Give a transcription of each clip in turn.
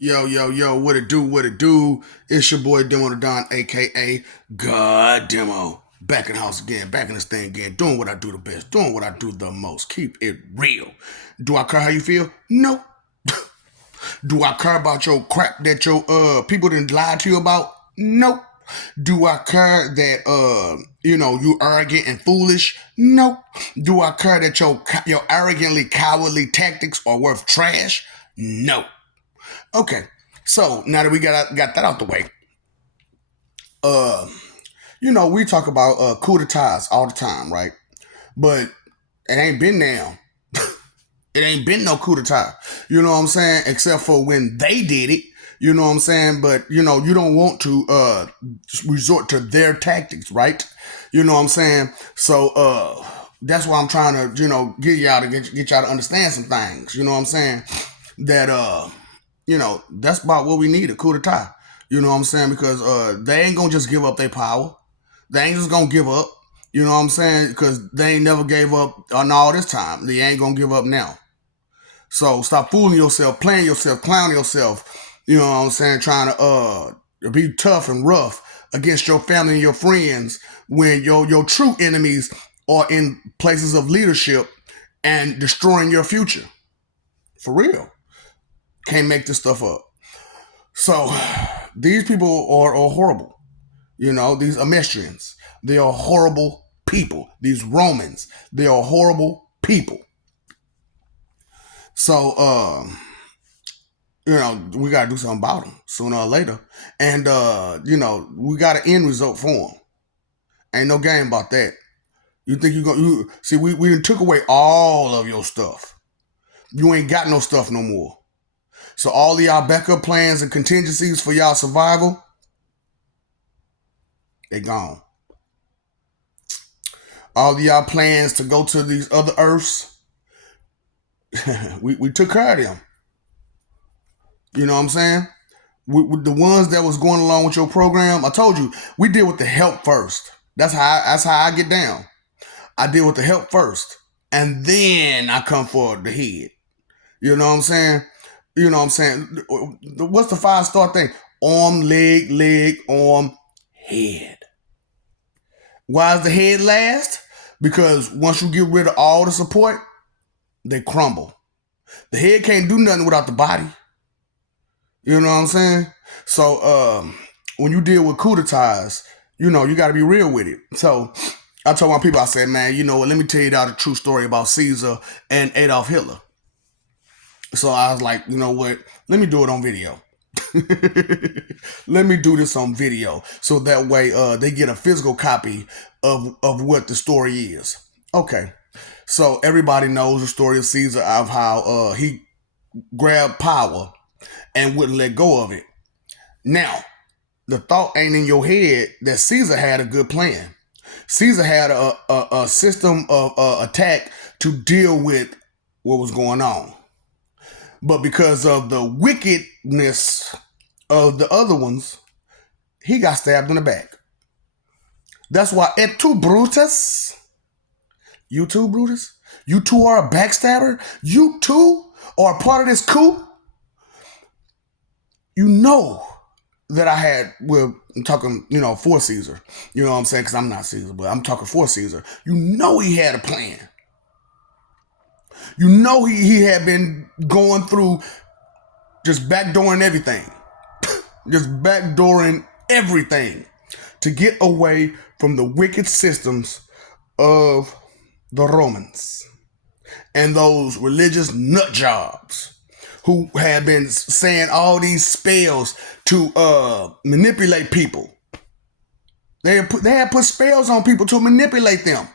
Yo, yo, yo, what it do, what it do? It's your boy Demo the Don, aka God Demo. Back in the house again, back in this thing again, doing what I do the best, doing what I do the most. Keep it real. Do I care how you feel? No. Do I care about your crap that your people didn't lie to you about? Nope. Do I care that you arrogant and foolish? Nope. Do I care that your arrogantly cowardly tactics are worth trash? No. Okay, so now that we got that out the way, uh, we talk about coup d'etats all the time, right? But it ain't been now. It ain't been no coup d'etat. You know what I'm saying? Except for when they did it. You know what I'm saying? But you don't want to resort to their tactics, right? You know what I'm saying? So that's why I'm trying to get y'all to get y'all to understand some things. You know what I'm saying? That that's about what we need, a coup d'etat. You know what I'm saying? Because they ain't gonna just give up their power. They ain't just gonna give up. You know what I'm saying? Because they ain't never gave up on all this time. They ain't gonna give up now. So stop fooling yourself, playing yourself, clowning yourself. You know what I'm saying? Trying to be tough and rough against your family and your friends when your true enemies are in places of leadership and destroying your future. For real. Can't make this stuff up. So these people are horrible. These Amestrians, they are horrible people. These Romans, they are horrible people. So, we got to do something about them sooner or later. And, we got an end result for them. Ain't no game about that. You think see, we took away all of your stuff. You ain't got no stuff no more. So all of y'all backup plans and contingencies for y'all survival, they gone. All of y'all plans to go to these other earths, we took care of them. You know what I'm saying? With the ones that was going along with your program, I told you we deal with the help first. That's how I get down. I deal with the help first, and then I come for the head. You know what I'm saying? You know what I'm saying? What's the 5-star thing? Arm, leg, arm, head. Why does the head last? Because once you get rid of all the support, they crumble. The head can't do nothing without the body. You know what I'm saying? So when you deal with coup d'etats, you got to be real with it. So I told my people, I said, man, you know what? Let me tell you the true story about Caesar and Adolf Hitler. So I was like, you know what? Let me do it on video. Let me do this on video so that way they get a physical copy of what the story is. Okay. So everybody knows the story of Caesar, of how he grabbed power and wouldn't let go of it. Now, the thought ain't in your head that Caesar had a good plan. Caesar had a system of attack to deal with what was going on. But because of the wickedness of the other ones, he got stabbed in the back. That's why et tu, Brutus? You too, Brutus? You two are a backstabber? You too are a part of this coup? You know that I had, well, I'm talking, for Caesar. You know what I'm saying? Because I'm not Caesar, but I'm talking for Caesar. You know he had a plan. You know he had been going through just backdooring everything. Just backdooring everything to get away from the wicked systems of the Romans and those religious nut jobs who had been saying all these spells to manipulate people. They had put spells on people to manipulate them.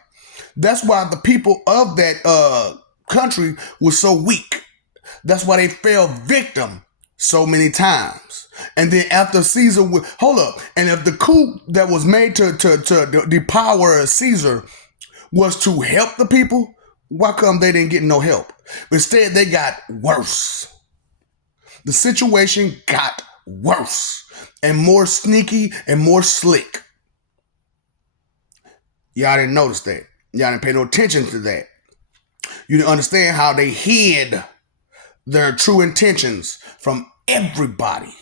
That's why the people of that country was so weak. That's why they fell victim so many times. And then after Caesar would hold up, and if the coup that was made to depower Caesar was to help the people, why come they didn't get no help? Instead, they got worse. The situation got worse and more sneaky and more slick. Y'all didn't notice that. Y'all didn't pay no attention to that. You didn't understand how they hid their true intentions from everybody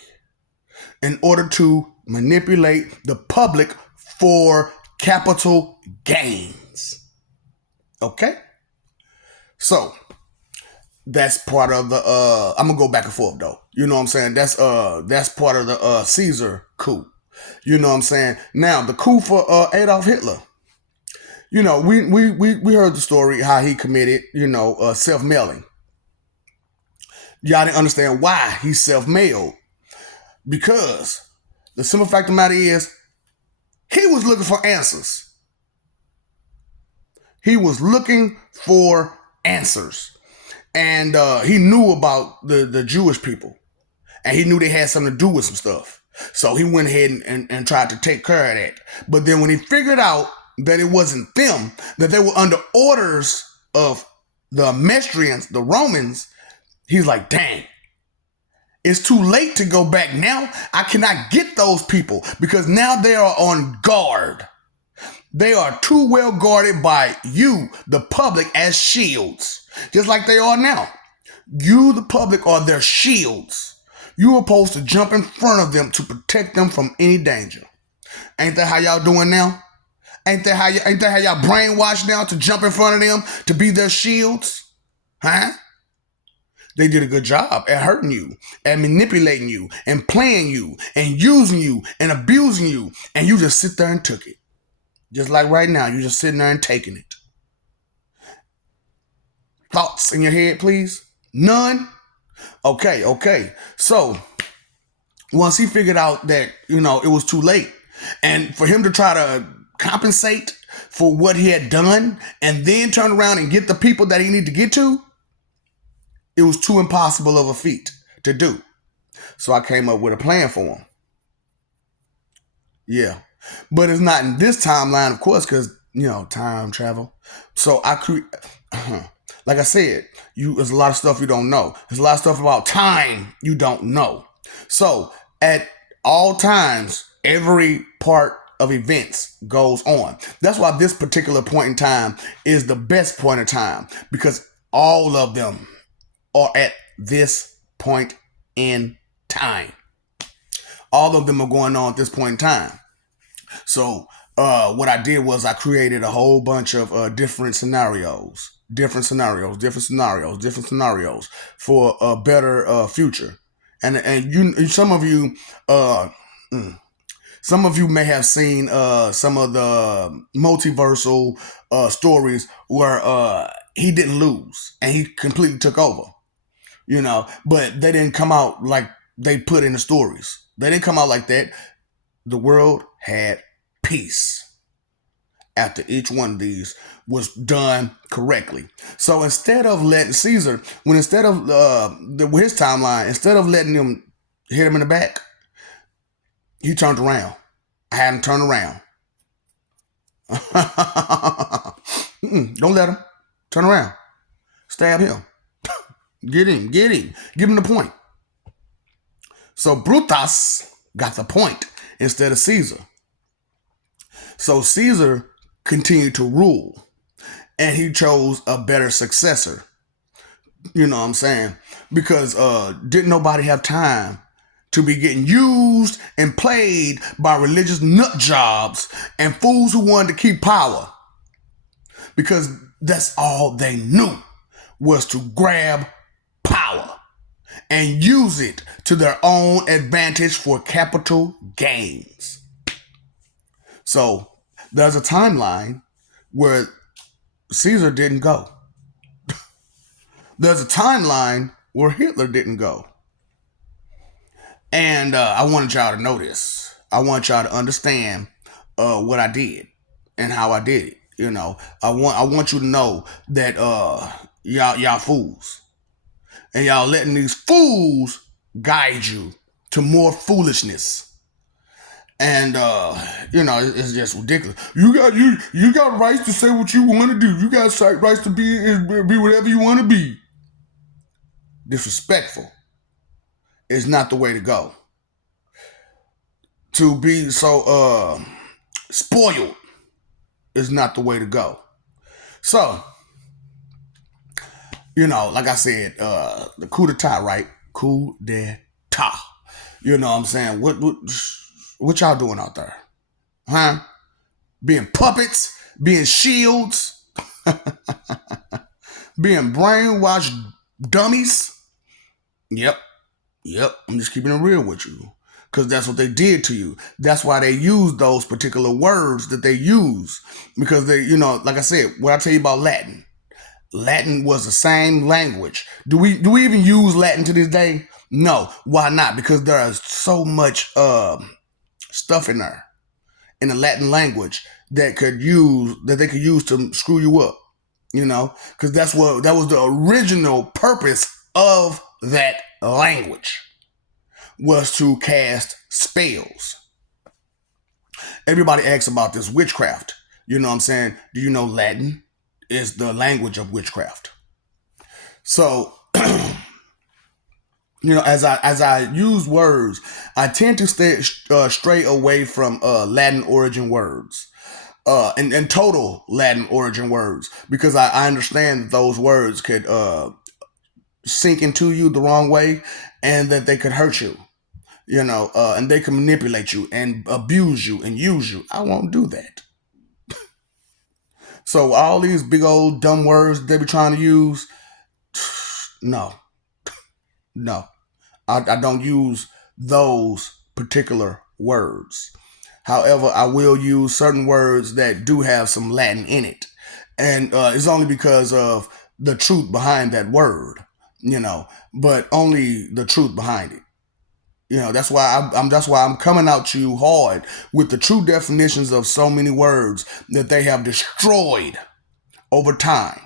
in order to manipulate the public for capital gains. Okay? So that's part of the I'm gonna go back and forth though. You know what I'm saying? That's part of the Caesar coup. You know what I'm saying? Now the coup for Adolf Hitler. You know, we heard the story how he committed, self-mailing. Y'all didn't understand why he self-mailed. Because the simple fact of the matter is he was looking for answers. He was looking for answers. And he knew about the Jewish people. And he knew they had something to do with some stuff. So he went ahead and tried to take care of that. But then when he figured out that it wasn't them, that they were under orders of the Mestrians, the Romans, he's like, dang, it's too late to go back now. I cannot get those people because now they are on guard. They are too well guarded by you, the public, as shields, just like they are now. You, the public, are their shields. You are supposed to jump in front of them to protect them from any danger. Ain't that how y'all doing now? Ain't that how y'all brainwashed now to jump in front of them to be their shields? Huh? They did a good job at hurting you, at manipulating you, and playing you, and using you, and abusing you, and you just sit there and took it. Just like right now, you're just sitting there and taking it. Thoughts in your head, please? None? Okay. So, once he figured out that, it was too late, and for him to try to compensate for what he had done, and then turn around and get the people that he needed to get to, it was too impossible of a feat to do. So I came up with a plan for him. Yeah. But it's not in this timeline, of course, because, time travel. So like I said, there's a lot of stuff you don't know. There's a lot of stuff about time you don't know. So at all times, every part of events goes on. That's why this particular point in time is the best point in time, because all of them are at this point in time. All of them are going on at this point in time. So what I did was I created a whole bunch of different scenarios for a better future. And some of you may have seen some of the multiversal stories where he didn't lose and he completely took over. But they didn't come out like they put in the stories. They didn't come out like that. The world had peace after each one of these was done correctly. So instead of letting Caesar, with his timeline, instead of letting him hit him in the back, he turned around. I had him turn around. Don't let him. Turn around. Stab him. Get him. Give him the point. So Brutus got the point instead of Caesar. So Caesar continued to rule, and he chose a better successor. You know what I'm saying? Because didn't nobody have time to be getting used and played by religious nut jobs and fools who wanted to keep power. Because that's all they knew, was to grab power and use it to their own advantage for capital gains. So there's a timeline where Caesar didn't go. There's a timeline where Hitler didn't go. And I wanted y'all to know this. I want y'all to understand what I did and how I did it. I want you to know that y'all fools. And y'all letting these fools guide you to more foolishness. And it's just ridiculous. You got rights to say what you want to do. You got rights to be whatever you want to be. Disrespectful is not the way to go. To be so spoiled is not the way to go. So, like I said, the coup d'etat, right? Coup d'etat. You know what I'm saying? What y'all doing out there? Huh? Being puppets, being shields, being brainwashed dummies. Yep. Yep. I'm just keeping it real with you. Because that's what they did to you. That's why they use those particular words that they use. Because they, like I said, what I tell you about Latin. Latin was the same language. Do we even use Latin to this day? No. Why not? Because there is so much stuff in there in the Latin language that they could use to screw you up. Because that was the original purpose of that language, was to cast spells. Everybody asks about this witchcraft. You know what I'm saying? Do you know Latin is the language of witchcraft? So, as I use words, I tend to stray away from Latin origin words. And total Latin origin words, because I understand that those words could sink into you the wrong way, and that they could hurt you, and they can manipulate you and abuse you and use you. I won't do that. So all these big old dumb words they be trying to use, no. I don't use those particular words. However, I will use certain words that do have some Latin in it. And it's only because of the truth behind that word, but only the truth behind it. That's why I'm coming out to you hard with the true definitions of so many words that they have destroyed over time.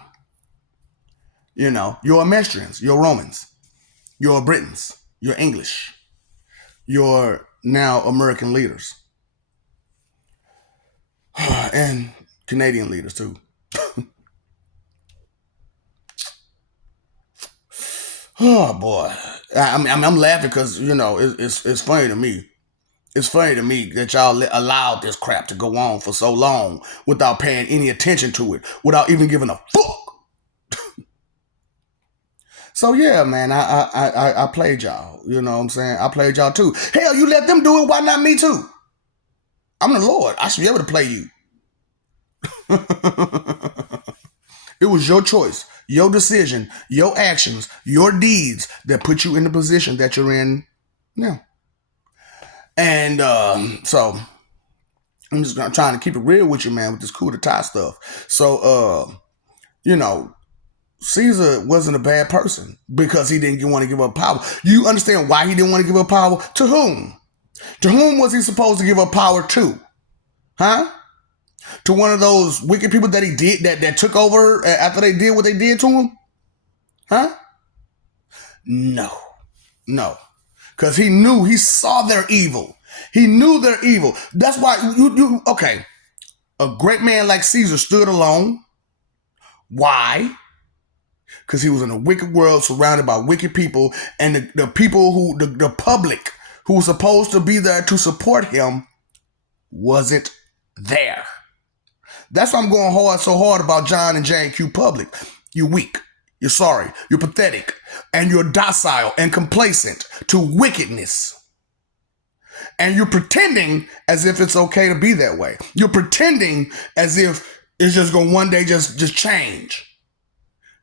Your Amestриans, your Romans, your Britons, your English, your now American leaders, and Canadian leaders too. Oh boy, I'm laughing because it's funny to me. It's funny to me that y'all allowed this crap to go on for so long without paying any attention to it, without even giving a fuck. So yeah, man, I played y'all. You know what I'm saying? I played y'all too. Hell, you let them do it. Why not me too? I'm the Lord. I should be able to play you. It was your choice, your decision, your actions, your deeds that put you in the position that you're in now. And so I'm just trying to keep it real with you, man, with this coup d'etat stuff. So, Caesar wasn't a bad person because he didn't want to give up power. You understand why he didn't want to give up power? To whom? To whom was he supposed to give up power to? Huh? To one of those wicked people that he did that took over after they did what they did to him? Huh? No. Because he saw their evil. He knew their evil. That's why okay. A great man like Caesar stood alone. Why? Because he was in a wicked world surrounded by wicked people, and the people the public who was supposed to be there to support him wasn't there. That's why I'm going so hard about John and Jane Q Public. You're weak. You're sorry. You're pathetic. And you're docile and complacent to wickedness. And you're pretending as if it's okay to be that way. You're pretending as if it's just going to one day just change.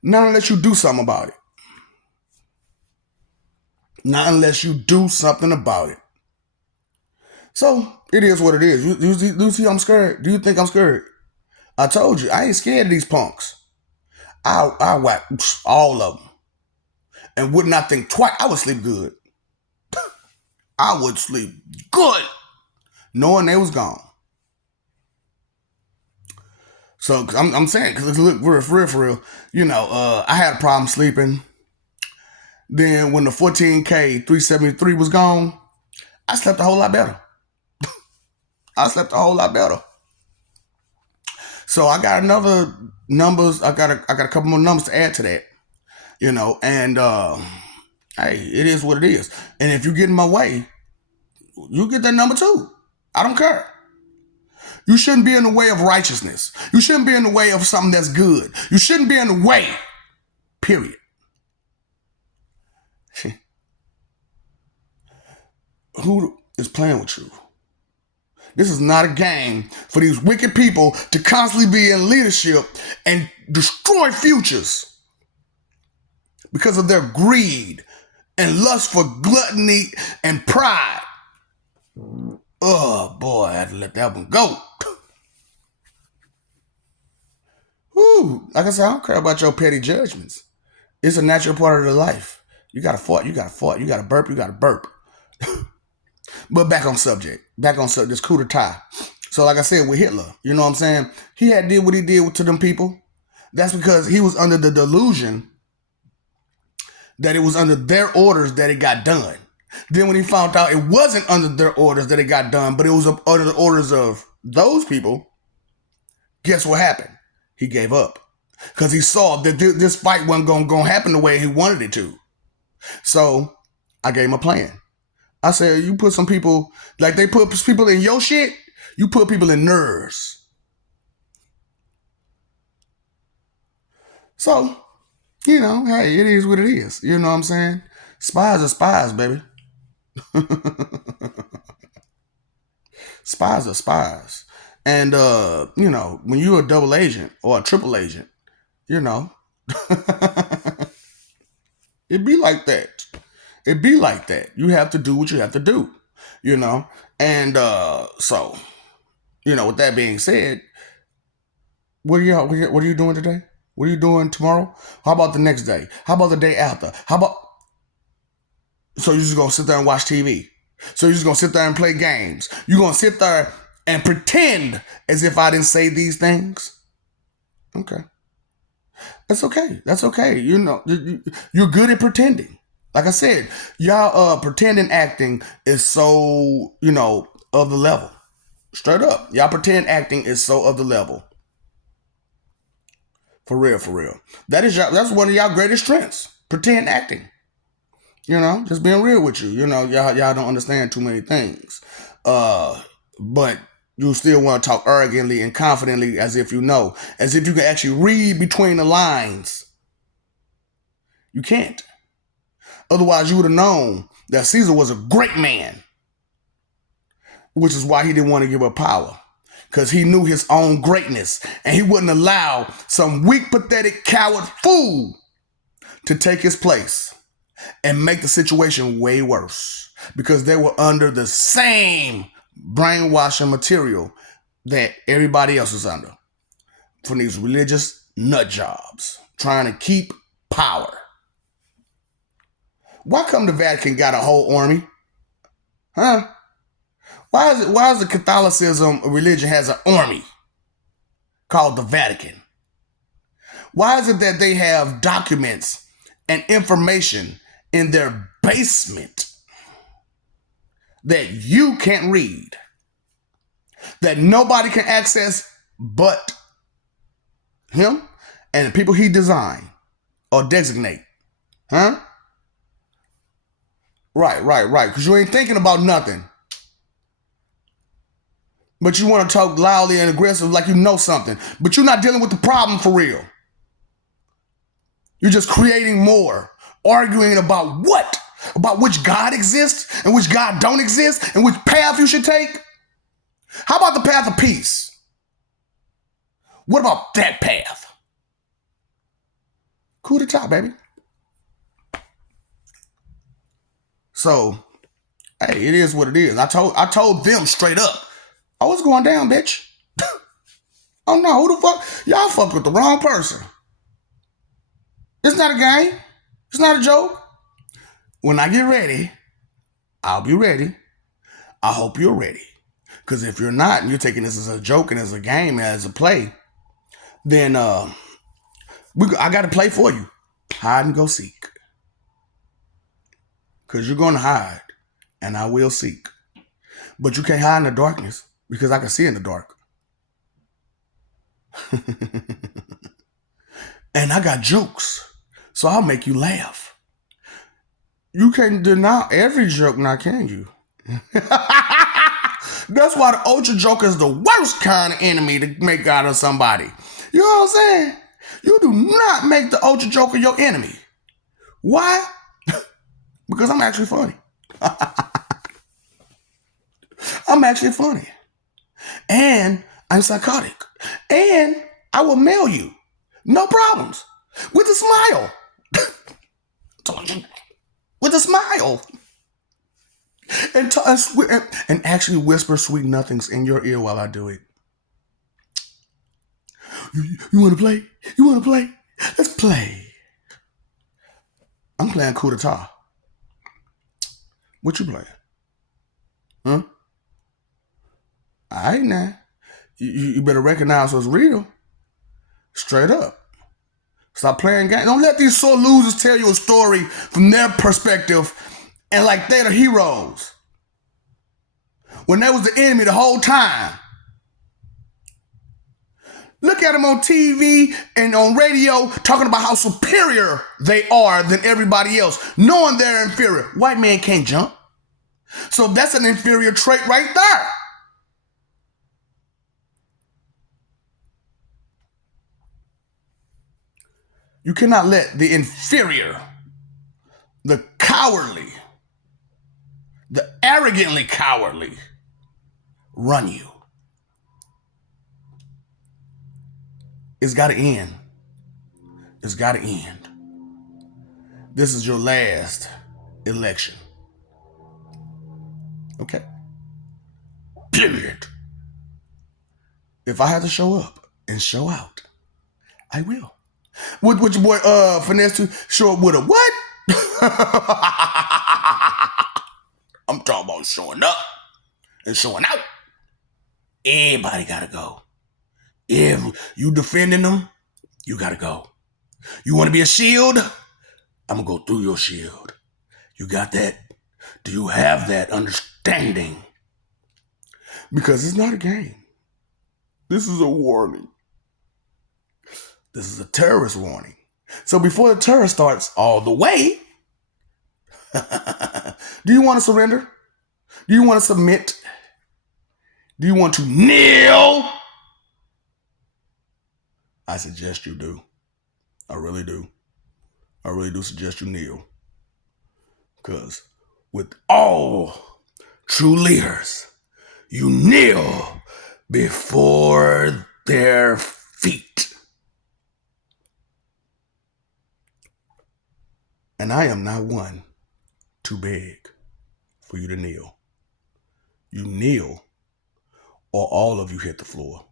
Not unless you do something about it. Not unless you do something about it. So, it is what it is. You see I'm scared? Do you think I'm scared? I told you, I ain't scared of these punks. I whack all of them. And would not think twice. I would sleep good. I would sleep good, knowing they was gone. So I'm saying, because look, for real, I had a problem sleeping. Then when the 14K 373 was gone, I slept a whole lot better. So I got another numbers. I got a couple more numbers to add to that, and hey, it is what it is. And if you get in my way, you get that number too. I don't care. You shouldn't be in the way of righteousness. You shouldn't be in the way of something that's good. You shouldn't be in the way. Period. Who is playing with you? This is not a game for these wicked people to constantly be in leadership and destroy futures because of their greed and lust for gluttony and pride. Oh boy, I had to let that one go. Whew. Like I said, I don't care about your petty judgments. It's a natural part of the life. You gotta fart, you gotta fart, you gotta burp, you gotta burp. But back on subject. This coup d'etat. So like I said, with Hitler, you know what I'm saying? He had did what he did to them people. That's because he was under the delusion that it was under their orders that it got done. Then when he found out it wasn't under their orders that it got done, but it was under the orders of those people, guess what happened? He gave up. Because he saw that this fight wasn't going to happen the way he wanted it to. So I gave him a plan. I said, you put some people, like they put people in your shit, you put people in theirs. So, you know, hey, it is what it is. You know what I'm saying? Spies are spies, baby. Spies are spies. And, you know, when you're a double agent or a triple agent, you know, it be like that. It be like that. You have to do what you have to do, you know? And so, you know, with that being said, what are you doing today? What are you doing tomorrow? How about the next day? How about the day after? So you're just going to sit there and watch TV? So you're just going to sit there and play games? You're going to sit there and pretend as if I didn't say these things? Okay. That's okay. That's okay. You know, you're good at pretending. Like I said, y'all pretending acting is so, you know, of the level. Straight up. Y'all pretend acting is so of the level. For real, for real. That's one of y'all greatest strengths. Pretend acting. You know, just being real with you. You know, y'all don't understand too many things. But you still want to talk arrogantly and confidently as if you know. As if you can actually read between the lines. You can't. Otherwise, you would have known that Caesar was a great man, which is why he didn't want to give up power, because he knew his own greatness, and he wouldn't allow some weak, pathetic, coward fool to take his place and make the situation way worse, because they were under the same brainwashing material that everybody else is under from these religious nut jobs trying to keep power. Why come the Vatican got a whole army? Huh? Why is the Catholicism religion has an army called the Vatican? Why is it that they have documents and information in their basement that you can't read, that nobody can access but him and the people he designed or designate? Huh? Right. Because you ain't thinking about nothing. But you want to talk loudly and aggressive like you know something. But you're not dealing with the problem for real. You're just creating more. Arguing about what? About which God exists and which God don't exist and which path you should take? How about the path of peace? What about that path? Coup d'etat, baby. So, hey, it is what it is. I told them straight up. Oh, it's going down, bitch. Oh no, who the fuck? Y'all fucked with the wrong person. It's not a game. It's not a joke. When I get ready, I'll be ready. I hope you're ready. Because if you're not, and you're taking this as a joke and as a game and as a play, then I got to play for you. Hide and go seek. Because you're going to hide, and I will seek. But you can't hide in the darkness, because I can see in the dark. And I got jokes, so I'll make you laugh. You can't deny every joke now, can you? That's why the ultra joke is the worst kind of enemy to make out of somebody. You know what I'm saying? You do not make the ultra joker your enemy. Why? Because I'm actually funny. I'm actually funny. And I'm psychotic. And I will mail you. No problems. With a smile. With a smile. And actually whisper sweet nothings in your ear while I do it. You want to play? You want to play? Let's play. I'm playing Coup etat. What you playing? Huh? All right now. You better recognize what's real. Straight up. Stop playing games. Don't let these sore losers tell you a story from their perspective and like they're the heroes. When they was the enemy the whole time. Look at them on TV and on radio talking about how superior they are than everybody else, knowing they're inferior. White man can't jump. So that's an inferior trait right there. You cannot let the inferior, the cowardly, the arrogantly cowardly run you. It's got to end. It's got to end. This is your last election. Okay? Period. If I have to show up and show out, I will. What your boy Finesse to show up with a what? I'm talking about showing up and showing out. Everybody gotta go. If you defending them, you gotta go. You want to be a shield? I'm gonna go through your shield. You got that? Do you have that understanding? Because it's not a game. This is a warning. This is a terrorist warning. So before the terror starts all the way, do you want to surrender? Do you want to submit? Do you want to kneel? I suggest you do. I really do. I really do suggest you kneel. Because with all true leaders, you kneel before their feet. And I am not one to beg for you to kneel. You kneel or all of you hit the floor.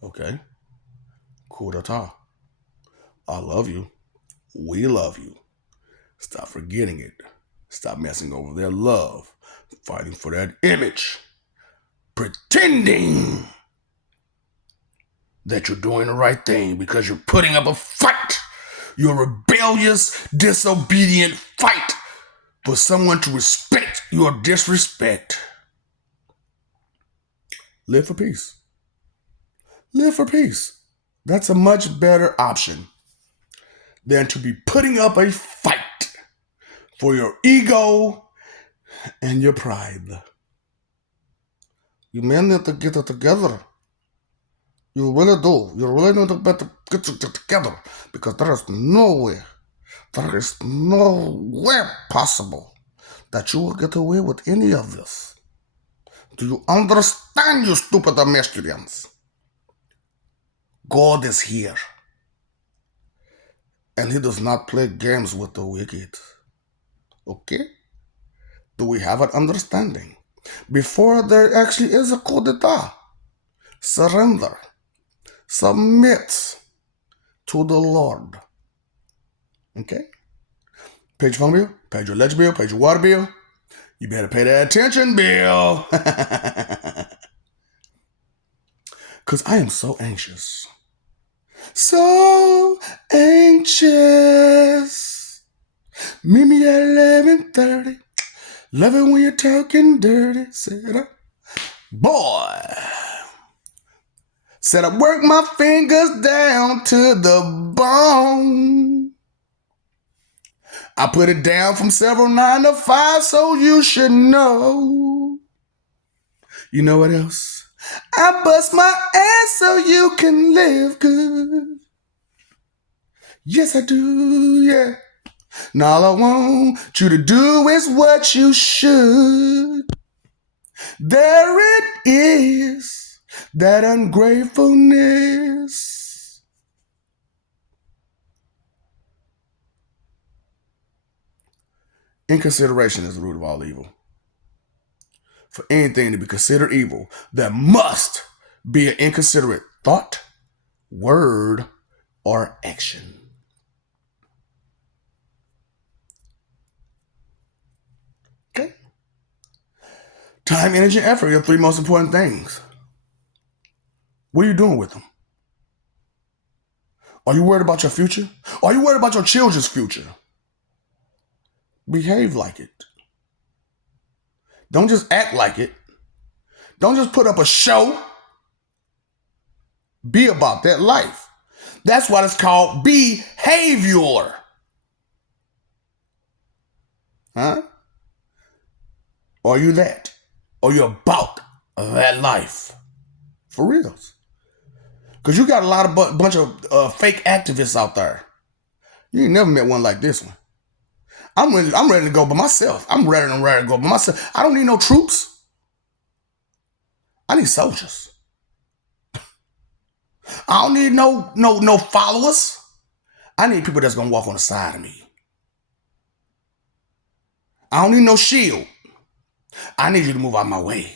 Okay? Coup d'etat. I love you. We love you. Stop forgetting it. Stop messing over their love. Fighting for that image. Pretending that you're doing the right thing because you're putting up a fight. Your rebellious, disobedient fight for someone to respect your disrespect. Live for peace. Live for peace. That's a much better option than to be putting up a fight for your ego and your pride. You men need to get it together. You really do. You really need to better get it together because there is no way possible that you will get away with any of this. Do you understand, you stupid Americans? God is here. And he does not play games with the wicked. Okay? Do we have an understanding? Before there actually is a coup d'etat, surrender. Submit to the Lord. Okay? Paid your phone bill, paid your electric bill, paid your water bill. You better pay that attention bill. Because I am so anxious. So anxious. Meet me at 11:30. Love it when you're talking dirty. Said I, boy. Said I work my fingers down to the bone. I put it down from several 9 to 5, so you should know. You know what else? I bust my ass so you can live good. Yes, I do, yeah. And all I want you to do is what you should. There it is, that ungratefulness. Inconsideration is the root of all evil. For anything to be considered evil, there must be an inconsiderate thought, word, or action. Okay? Time, energy, and effort are your three most important things. What are you doing with them? Are you worried about your future? Are you worried about your children's future? Behave like it. Don't just act like it. Don't just put up a show. Be about that life. That's what it's called behavior. Huh? Are you that? Are you about that life? For reals. Because you got a lot of bunch of fake activists out there. You ain't never met one like this one. I'm ready to go by myself. I'm ready to go by myself. I don't need no troops. I need soldiers. I don't need no followers. I need people that's gonna walk on the side of me. I don't need no shield. I need you to move out of my way.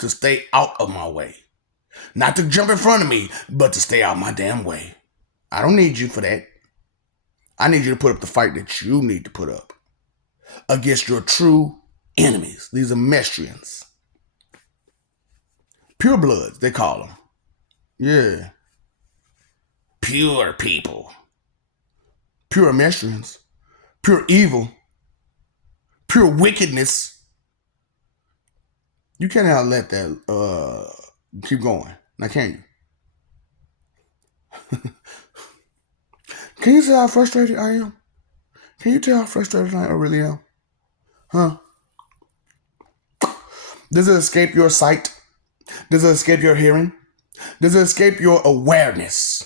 To stay out of my way. Not to jump in front of me, but to stay out my damn way. I don't need you for that. I need you to put up the fight that you need to put up against your true enemies. These are Mestrians. Pure bloods, they call them. Yeah. Pure people. Pure Mestrians. Pure evil. Pure wickedness. You cannot let that keep going. Now, can you? Can you tell how frustrated I am? Can you tell how frustrated I really am? Huh? Does it escape your sight? Does it escape your hearing? Does it escape your awareness?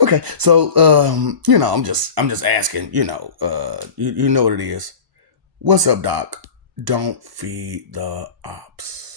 Okay, so I'm just asking, you know what it is. What's up, Doc? Don't feed the ops.